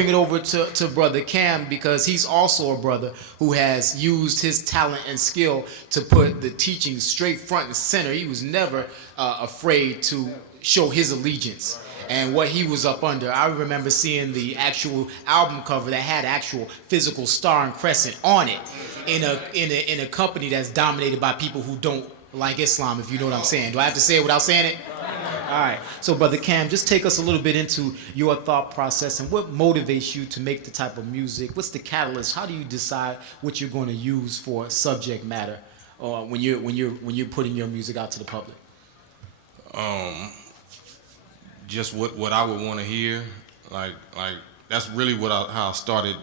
bring it over to Brother Cam, because he's also a brother who has used his talent and skill to put the teaching straight front and center. He was never afraid to show his allegiance and what he was up under. I remember seeing the actual album cover that had actual physical star and crescent on it in a company that's dominated by people who don't like Islam, if you know what I'm saying. Do I have to say it without saying it? All right. So, Brother Cam, just take us a little bit into your thought process and what motivates you to make the type of music. What's the catalyst? How do you decide what you're going to use for subject matter when you're putting your music out to the public? Just what I would want to hear, like that's really how I started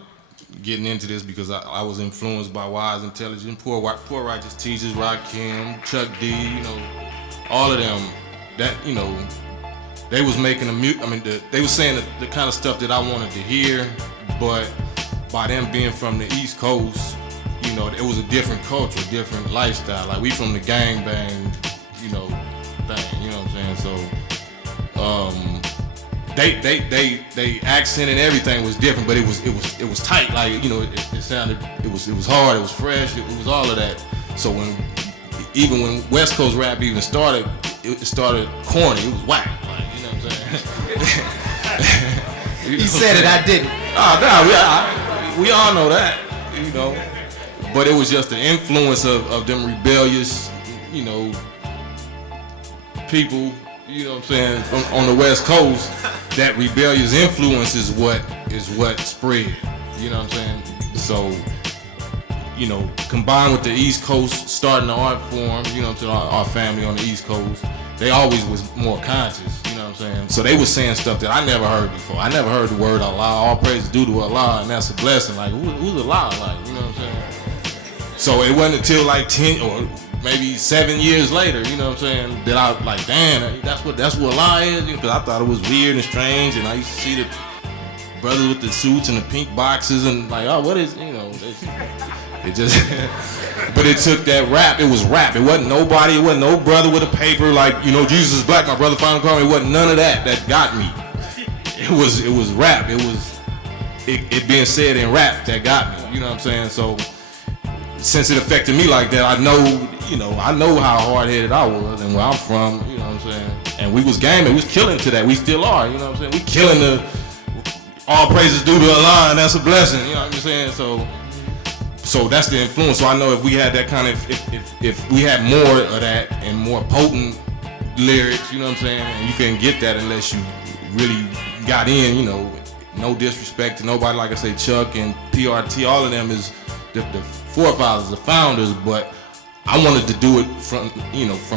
getting into this, because I was influenced by wise, intelligent, poor righteous teachers, Rakim, Chuck D, all of them. That they was making they was saying the kind of stuff that I wanted to hear, but by them being from the East Coast, it was a different culture, different lifestyle. Like we from the gangbang, thing. You know what I'm saying? So. They accent and everything was different, but it was tight. Like it sounded, it was hard, it was fresh, it was all of that. So when West Coast rap even started, it started corny. It was whack. Like, you know what I'm saying? He said it, I didn't. We all know that, But it was just the influence of them rebellious, people. You know what I'm saying, on the West Coast, that rebellious influence is what spread. You know what I'm saying? So, combined with the East Coast starting the art form, our family on the East Coast, they always was more conscious, you know what I'm saying? So they was saying stuff that I never heard before. I never heard the word Allah, all praise is due to Allah, and that's a blessing. Like, who's Allah? Like, you know what I'm saying? So it wasn't until like 10 or maybe 7 years later, you know what I'm saying, that I like, damn, that's what Allah is, because I thought it was weird and strange, and I used to see the brothers with the suits and the pink boxes, and like, oh, what is, it just, but it took that rap. It was rap. It wasn't nobody. It wasn't no brother with a paper like, Jesus is black. My brother finally called me. It wasn't none of that got me. It was rap. It was it being said in rap that got me. You know what I'm saying? So since it affected me like that, I know how hard-headed I was and where I'm from. You know what I'm saying? And we was gaming. We was killing to that. We still are. You know what I'm saying? We killing the all praises due to Allah, and that's a blessing. You know what I'm saying? So that's the influence. So I know if we had that kind of, if we had more of that and more potent lyrics, you know what I'm saying, and you couldn't get that unless you really got in, no disrespect to nobody, like I say, Chuck and PRT, all of them is the forefathers, the founders, but I wanted to do it from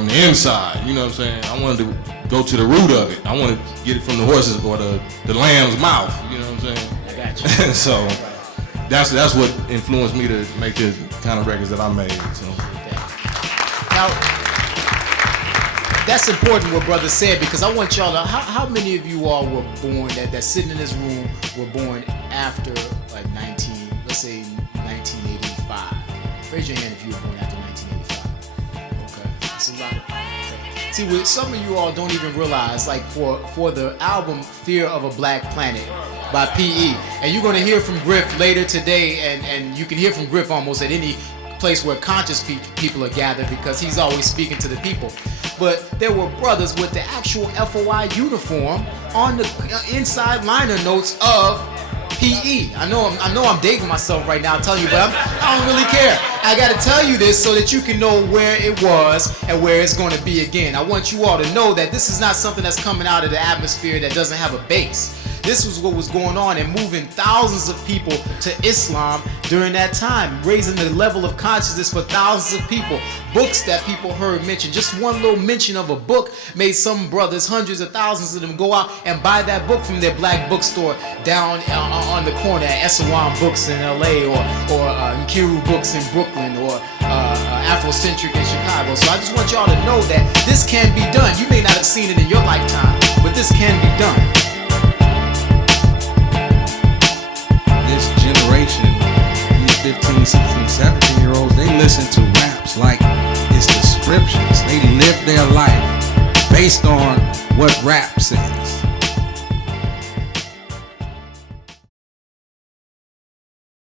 the inside, you know what I'm saying? I wanted to go to the root of it. I wanted to get it from the horses or the lamb's mouth, you know what I'm saying? I got you. So that's what influenced me to make the kind of records that I made. So. Now, that's important what brother said, because I want y'all to, how many of you all were born, that sitting in this room, were born after like 1985? Raise your hand if you were born after 1985. Okay, that's a lot of, okay. See, what some of you all don't even realize, like for the album Fear of a Black Planet by P.E., and you're going to hear from Griff later today, and you can hear from Griff almost at any place where conscious people are gathered, because he's always speaking to the people. But there were brothers with the actual FOI uniform on the inside liner notes of P.E. I know I'm dating myself right now telling you, but I don't really care. I got to tell you this so that you can know where it was and where it's going to be again. I want you all to know that this is not something that's coming out of the atmosphere that doesn't have a base. This was what was going on and moving thousands of people to Islam during that time, raising the level of consciousness for thousands of people. Books that people heard mentioned. Just one little mention of a book made some brothers, hundreds of thousands of them, go out and buy that book from their black bookstore down on the corner at Esselwan Books in LA or Nkiru Books in Brooklyn or Afrocentric in Chicago. So I just want y'all to know that this can be done. You may not have seen it in your lifetime, but this can be done. This generation, these 15, 16, 17-year-olds, they listen to raps like it's descriptions. They live their life based on what rap says.